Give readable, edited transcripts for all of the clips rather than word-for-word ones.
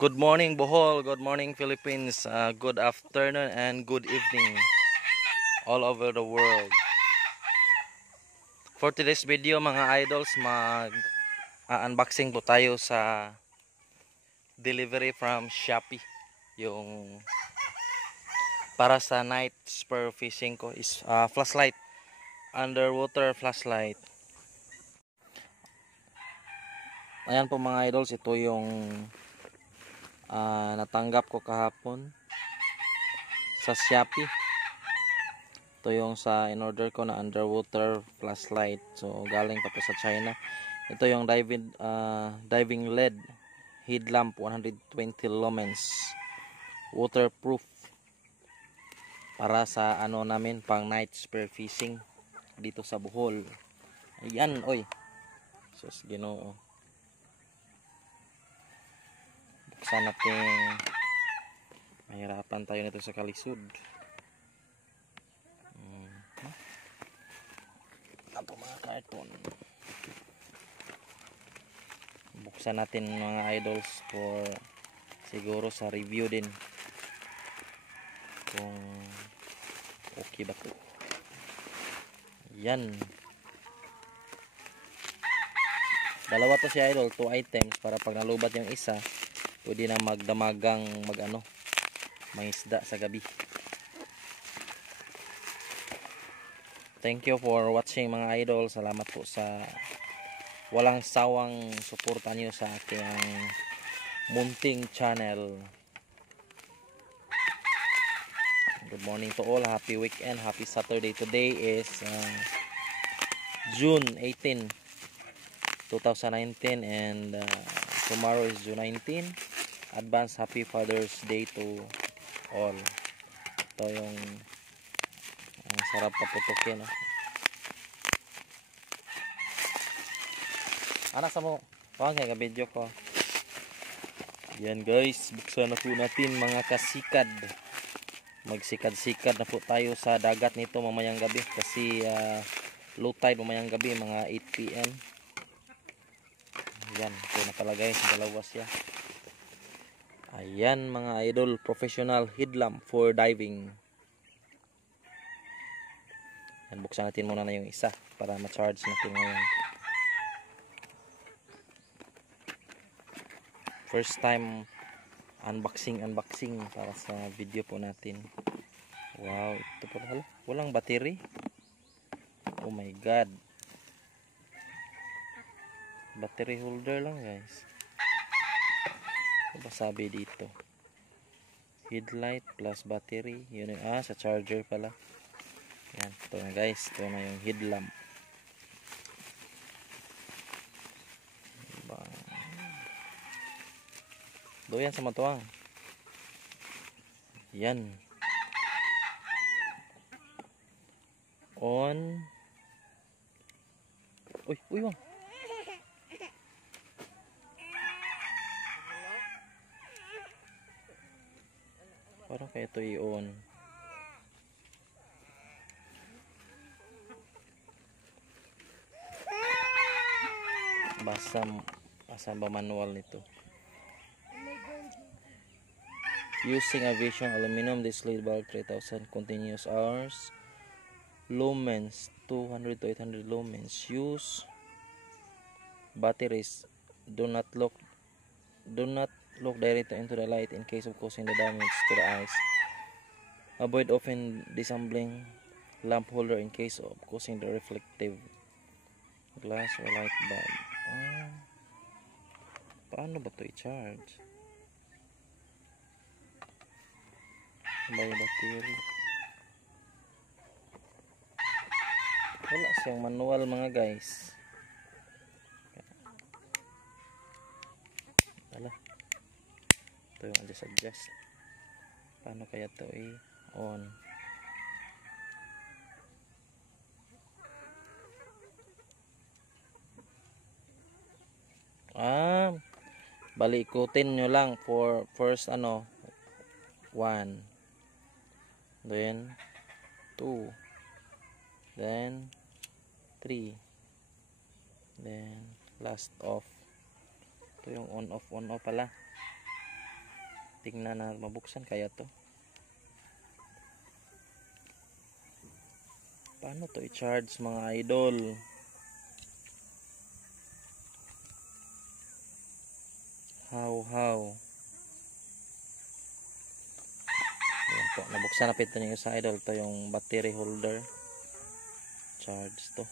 Good morning Bohol, good morning Philippines, good afternoon and good evening all over the world. For today's video mga idols, unboxing po tayo sa delivery from Shopee. Yung para sa night spur fishing ko is flashlight, underwater flashlight. Ayan po mga idols, ito yung natanggap ko kahapon sa Shopee. Ito yung sa in-order ko na underwater flashlight. So galing pa po sa China. Ito yung diving LED headlamp 120 lumens. Waterproof. Para sa ano namin pang night spear fishing dito sa Bohol. Ayan, oy. Sus Ginoo. Buksan natin. Mahirapan tayo nito sa kalisod. Ito mga karton. Buksan natin mga idols for siguro sa review din kung okay ba to. Yan, dalawa to si idol, 2 items para pag nalubat yung isa pwede na magdamagang may isda sa gabi. Thank you for watching mga idol. Salamat po sa walang sawang suporta niyo sa aking munting channel. Good morning to all. Happy weekend. Happy Saturday. Today is June 18, 2019 and tomorrow is June 19. Advance Happy Father's Day to all. Ito yung sarap paputukin, no? Anak sa mo, pang nga video ko. Yan guys, buksan na po natin mga kasikad. Magsikad-sikad na po tayo sa dagat nito mamayang gabi kasi low tide mamayang gabi mga 8 PM. Yan, ito na pala guys, dalawa siya. Ayan mga idol, professional headlamp for diving. Yan, buksan natin muna na yung isa para ma-charge natin ngayon. First time unboxing para sa video po natin. Wow, ito po pala. Walang battery. Oh my god. Battery holder lang guys. Ano ba sabi dito? Headlight plus battery. Yun yung, sa charger pala. Yan, ito na guys. Ito na yung headlamp. Doyan sa matuang. Yan. On. Uy, wang. Parang kaya ito i-on. Basa ba manual nito? Using aviation aluminum, this lead bulb 3000 continuous hours, lumens 200 to 800 lumens. Use batteries. Do not look directly into the light in case of causing the damage to the eyes. Avoid often disassembling lamp holder in case of causing the reflective glass or light bulb. Paano ba ito i-charge? May battery. Wala siyang manual mga guys. Wala. Ito yung adjust. Paano kaya ito i-on? Bali ikutin nyo lang for first 1, then 2, then 3, then last off. Ito yung on off pala. Tingnan na mabuksan kaya to. Paano to i-charge mga idol? How? Ayan po, nabuksan na pito niyo sa idol. Ito yung battery holder. Charge to.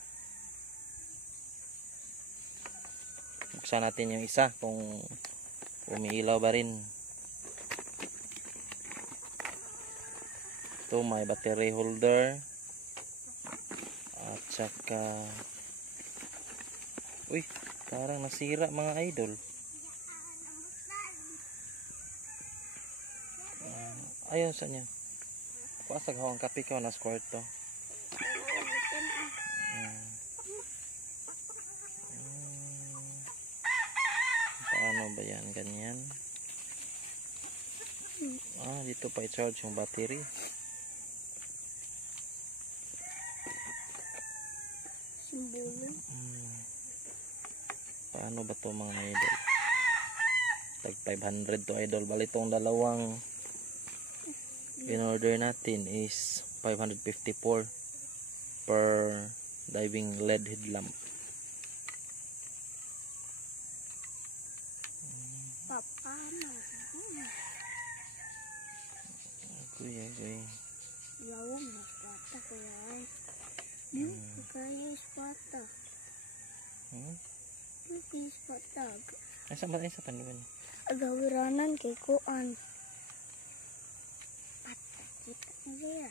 Buksan natin yung isa kung umiilaw ba rin. Ito may battery holder. At saka uy, parang nasira mga idol. Ayun sa niya. Kuasag hawang kape ko na kwarto. Paano ba yan? Ganyan. Dito pa i-charge yung battery. Paano ba to mga idol? Tag 500 to idol. Bali itong dalawang in order natin is 554 per diving LED headlamp. Papa, Kuya. lawang mapata ko yan. Kaya ispata. Kaya ispata. Asa ba sa paniwan? Agawiranan kay Kuan. Kita na siya.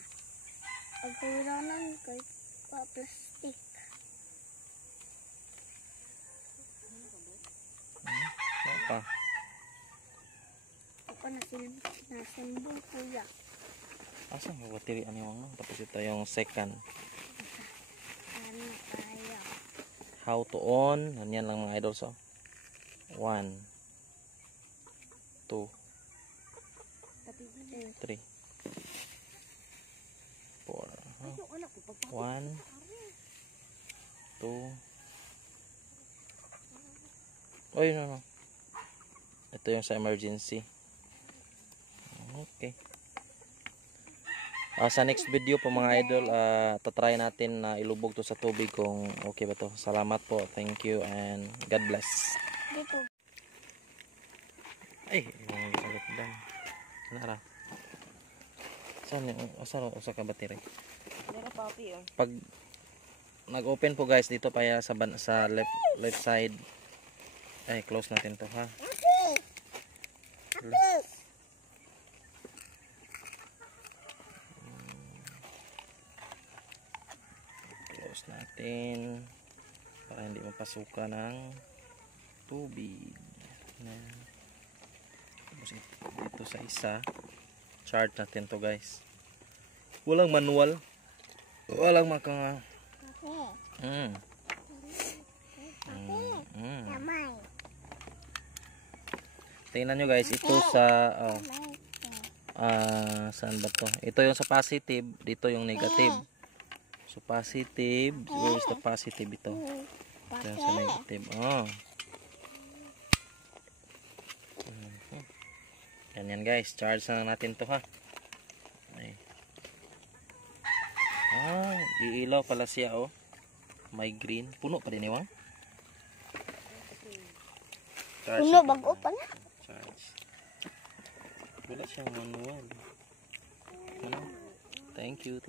Agawiranan kay plastic. Apa? Ako nasimbong kuya. Asa ang battery ano yung tapos ito yung second. Ano kaya? How to on. Yan lang mga idol. So 1 2 3 4 1 2 Oy, no. Ito yung sa emergency. Okay. Sa next video po mga idol, tatry natin na ilubog to sa tubig kung okay ba to. Salamat po. Thank you and God bless. Dito. Ay, yung sagot lang. Nara. Saan usa ka battery? Dara papi oh. Pag nag-open po guys dito pa sa left side. Ay, close natin to ha. Close natin para hindi mapasukan ng tubig. Tapos dito sa isa, charge natin to guys. Walang manual. Walang maka Namay. Tingnan nyo guys, ito sa saan ba to? Ito yung sa positive, dito yung negative. So positive, where is the positive ito? Ito yung sa negative. Yan guys, charge na natin to ha. Ay. Iilaw pala siya oh. May green. Puno pa din eh, wang? Puno bago pa na. Charge. Wala siyang manual. Thank you.